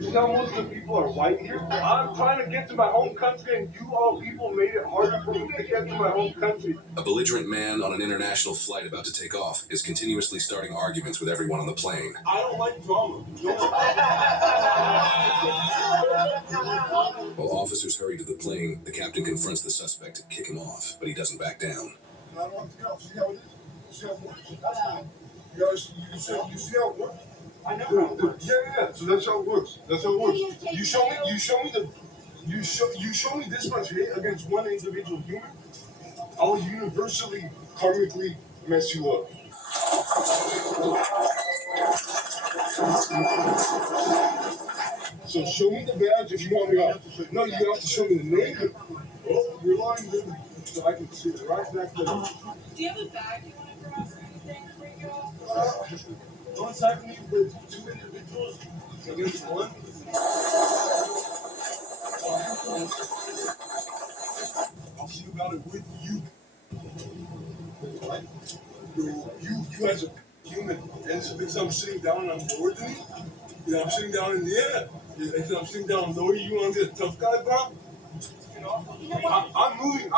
You know most of the people are white here. I'm trying to get to my home country, and you all people made it harder for me to get to my home country. A belligerent man on an international flight about to take off is continuously starting arguments with everyone on the plane. I don't like drama. While officers hurry to the plane, the captain confronts the suspect to kick him off, but he doesn't back down. I don't want to get off. See how it is? See how it works? You see how it works? I know. Yeah. So that's how it works. That's how it works. You show me this much hate against one individual human, I will universally, karmically mess you up. So show me the badge if you want me out. No, you have to show me the name. Oh, you're lying, literally. So I can see it right back there. Do you have a bag you want to grab or anything before you go? Don't attack me with two individuals against one. I'll see about it with you. Right? You as a human, and so because I'm sitting down and I'm lower than you, I'm sitting down in the air. And I'm sitting down lower, you want to be a tough guy, bro? I'm moving.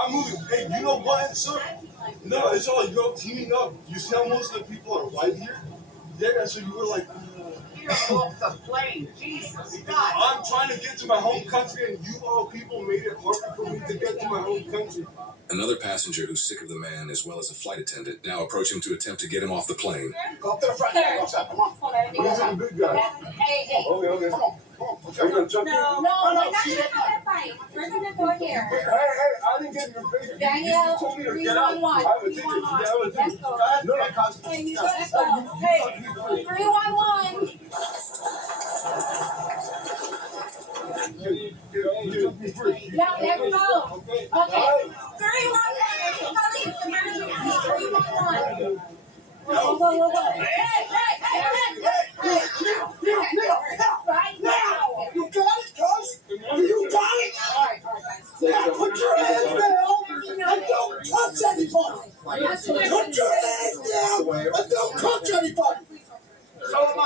Hey, you know what, sir? No, it's all you're teaming up. You see how most of the people are white here? Yeah, so you were like, You're off the plane. Jesus God. I'm trying to get to my home country, and you all people made it harder for me to get to my home country. Another passenger who's sick of the man, as well as a flight attendant, now approach him to attempt to get him off the plane. Go up to the front. Go outside. Come on. Who's the big guy? Hey. Okay. Come on. Are you gonna jump in? No, we're not going to have that fight. We're going to go here. Hey, I didn't get in your face. Daniel, You told me to get out. 311. I have a ticket. Yeah, I have a ticket. Let's go. No. Hey, let's go. Hey, 311. Get me free. No, let's go. Okay. Okay. 311. Police emergency. 311. Whoa. Hey. Right now. You got it, cuz? You got it? All right, guys. Now put your hands down and don't touch anybody. Put your hands down and don't touch anybody. So am I.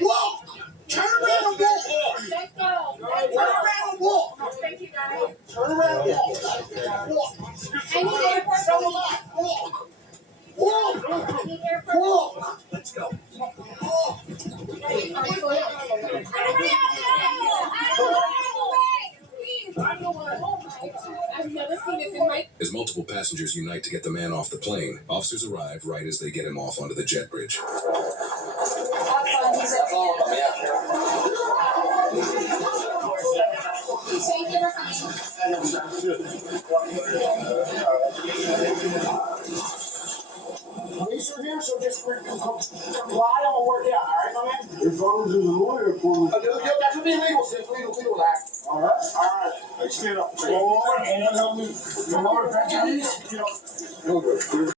Walk. Turn around and walk. Let's go. Turn around and walk. Thank you, guys. Turn around and walk. I need airport. So am I. Walk. I need airport. Let's go. I've never seen this in my. As multiple passengers unite to get the man off the plane, officers arrive right as they get him off onto the jet bridge. Thank you for Police are here, so just lie and we'll work it out, all right, my man? As long as there's a lawyer for me. That would be legal, sis. Legal act. All right. Stand up. Stand up. Help me. You want to